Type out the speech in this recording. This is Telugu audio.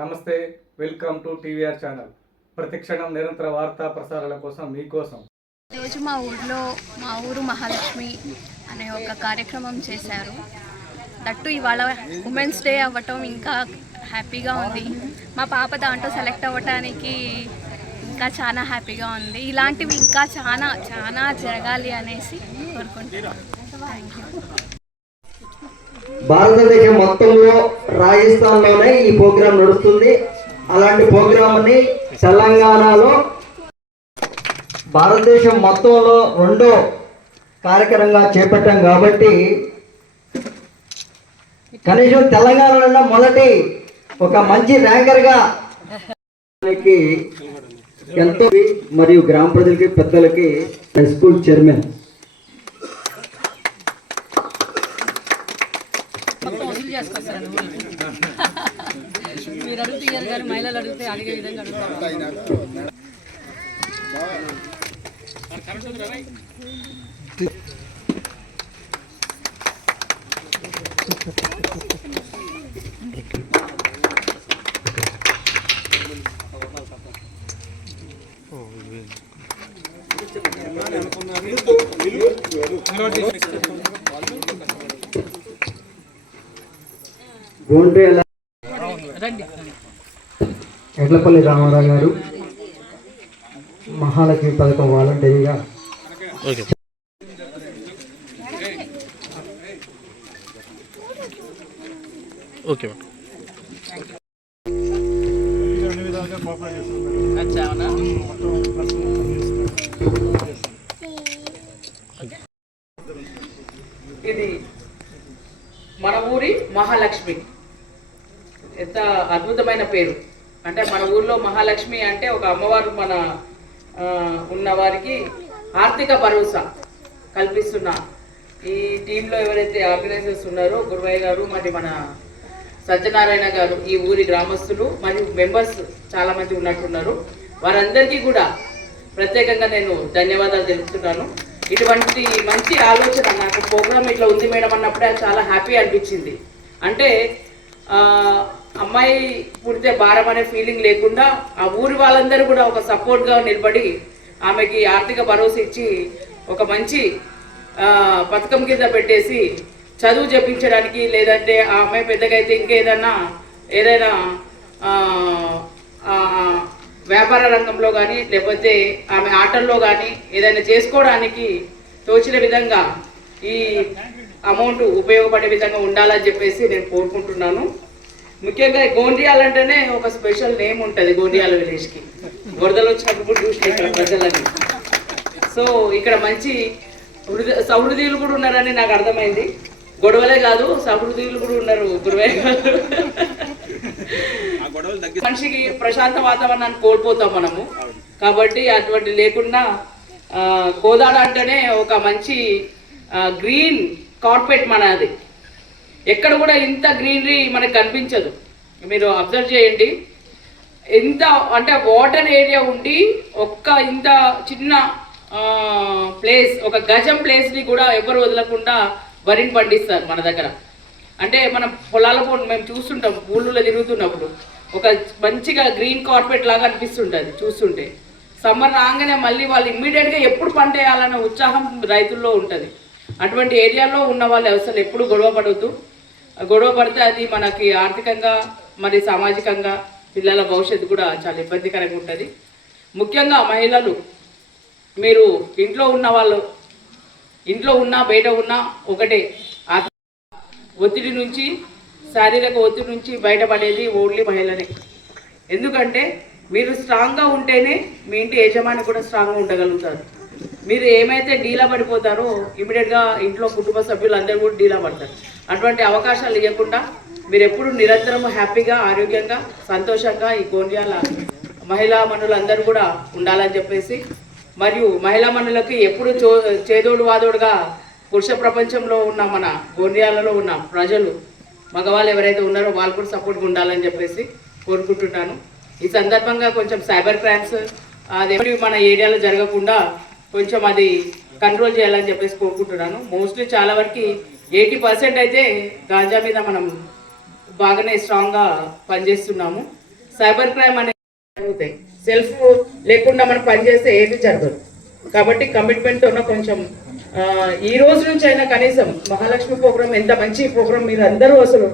నమస్తే, వెల్కమ్ టు టీవీఆర్ ఛానల్. ప్రతిక్షణం నిరంతర వార్తా ప్రసారాల కోసం మీకోసం. ఈరోజు మా ఊరు మహాలక్ష్మి అనే ఒక కార్యక్రమం చేశారు. దట్టు ఇవాళ ఉమెన్స్ డే అవ్వటం ఇంకా హ్యాపీగా ఉంది. మా పాప దాంట్లో సెలెక్ట్ అవ్వటానికి ఇంకా చాలా హ్యాపీగా ఉంది. ఇలాంటివి ఇంకా చాలా జరగాలి అనేసి కోరుకుంటున్నాను. Thank you. భారతదేశం మొత్తంలో రాజస్థాన్లోనే ఈ ప్రోగ్రాం నడుస్తుంది. అలాంటి ప్రోగ్రాంని తెలంగాణలో భారతదేశం మొత్తంలో రెండో కార్యక్రమంగా చేపట్టాం కాబట్టి కనీసం తెలంగాణలో మొదటి ఒక మంచి ర్యాంకర్గా ఎంతో మరియు గ్రామ ప్రజలకి పెద్దలకి స్కూల్ చైర్మన్ మీరు అడుగుతారు కానీ మహిళలు అడిగితే అడిగే విధంగా అడుగుతారు. ఎడ్లపల్లి రామారావు గారు మహాలక్ష్మి పథకం వాలంటరీగా ఇది మన ఊరి మహాలక్ష్మి. ఎంత అద్భుతమైన పేరు. అంటే మన ఊర్లో మహాలక్ష్మి అంటే ఒక అమ్మవారు మన ఉన్న వారికి ఆర్థిక భరోసా కల్పిస్తున్న ఈ టీంలో ఎవరైతే ఆర్గనైజర్స్ ఉన్నారో గురువయ్య గారు మరి మన సత్యనారాయణ గారు, ఈ ఊరి గ్రామస్తులు మరియు మెంబర్స్ చాలామంది ఉన్నట్టున్నారు. వారందరికీ కూడా ప్రత్యేకంగా నేను ధన్యవాదాలు తెలుపుతున్నాను. ఇటువంటి మంచి ఆలోచన నాకు ప్రోగ్రామ్ ఇట్లా ఉంది మేడం అన్నప్పుడే చాలా హ్యాపీ అనిపించింది. అంటే అమ్మాయి పుడితే భారం అనే ఫీలింగ్ లేకుండా ఆ ఊరి వాళ్ళందరూ కూడా ఒక సపోర్ట్గా నిలబడి ఆమెకి ఆర్థిక భరోసా ఇచ్చి ఒక మంచి పథకం కింద పెట్టేసి చదువు చెప్పించడానికి, లేదంటే ఆ అమ్మాయి పెద్దగా అయితే ఇంకేదైనా వ్యాపార రంగంలో కానీ లేకపోతే ఆమె ఆటల్లో కానీ ఏదైనా చేసుకోవడానికి తోచిన విధంగా ఈ అమౌంట్ ఉపయోగపడే విధంగా ఉండాలని చెప్పేసి నేను కోరుకుంటున్నాను. ముఖ్యంగా గోండియాల అంటేనే ఒక స్పెషల్ నేమ్ ఉంటుంది గోండియాల విలేజ్కి. వరదలు వచ్చినప్పుడు చూసిన ఇక్కడ ప్రజలని. సో ఇక్కడ మంచి సౌహృదయులు కూడా ఉన్నారని నాకు అర్థమైంది. గొడవలే కాదు, సౌహృదయులు కూడా ఉన్నారు గురువయ్య గారు. మనిషికి ప్రశాంత వాతావరణాన్ని కోల్పోతాం మనము. కాబట్టి అటువంటి లేకుండా కోదాడ అంటేనే ఒక మంచి గ్రీన్ కార్పెట్ మనది. ఎక్కడ కూడా ఇంత గ్రీనరీ మనకు కనిపించదు. మీరు అబ్జర్వ్ చేయండి. ఇంత అంటే వాటర్ ఏరియా ఉండి ఇంత చిన్న ప్లేస్, ఒక గజం ప్లేస్ని కూడా ఎవరు వదలకుండా వరిని పండిస్తారు మన దగ్గర. అంటే మనం పొలాల మేము చూస్తుంటాం, ఊళ్ళో తిరుగుతున్నప్పుడు ఒక మంచిగా గ్రీన్ కార్పెట్ లాగా అనిపిస్తుంటుంది చూస్తుంటే. సమ్మర్ రాగానే మళ్ళీ వాళ్ళు ఇమ్మీడియట్గా ఎప్పుడు పంట వేయాలనే ఉత్సాహం రైతుల్లో ఉంటుంది. అటువంటి ఏరియాలో ఉన్న వాళ్ళు అసలు ఎప్పుడు గొడవ పడితే అది మనకి ఆర్థికంగా మరి సామాజికంగా పిల్లల భవిష్యత్తు కూడా చాలా ఇబ్బందికరంగా ఉంటుంది. ముఖ్యంగా మహిళలు, మీరు ఇంట్లో ఉన్నా బయట ఉన్నా ఒకటే, ఒత్తిడి నుంచి, శారీరక ఒత్తిడి నుంచి బయటపడేది ఓన్లీ మహిళనే. ఎందుకంటే మీరు స్ట్రాంగ్గా ఉంటేనే మీ ఇంటి యజమాని కూడా స్ట్రాంగ్గా ఉండగలుగుతారు. మీరు ఏమైతే డీలా పడిపోతారో ఇమీడియట్గా ఇంట్లో కుటుంబ సభ్యులు అందరూ కూడా డీలా పడతారు. అటువంటి అవకాశాలు ఇవ్వకుండా మీరు ఎప్పుడు నిరంతరం హ్యాపీగా, ఆరోగ్యంగా, సంతోషంగా ఈ గోండియాల మహిళా మనులందరూ కూడా ఉండాలని చెప్పేసి, మరియు మహిళా మనులకి ఎప్పుడు చేదోడు వాదోడుగా పురుష ప్రపంచంలో ఉన్న మన గోండియాలలో ఉన్న ప్రజలు, మగవాళ్ళు ఎవరైతే ఉన్నారో వాళ్ళు కూడా సపోర్ట్గా ఉండాలని చెప్పేసి కోరుకుంటున్నాను. ఈ సందర్భంగా కొంచెం సైబర్ క్రైమ్స్ అది మన ఏరియాలో జరగకుండా కొంచెం అది కంట్రోల్ చేయాలని చెప్పేసి కోరుకుంటున్నాను. మోస్ట్లీ చాలా వరకు 80% అయితే గాంజా మీద మనం బాగానే స్ట్రాంగ్గా పనిచేస్తున్నాము. సైబర్ క్రైమ్ అనేది జరుగుతాయి. సెల్ఫ్ లేకుండా మనం పనిచేస్తే ఏది జరగదు. కాబట్టి కమిట్మెంట్తో కొంచెం ఈ రోజు నుంచి అయినా కనీసం మహాలక్ష్మి ప్రోగ్రామ్ ఎంత మంచి ప్రోగ్రామ్, మీరు అందరూ అసలు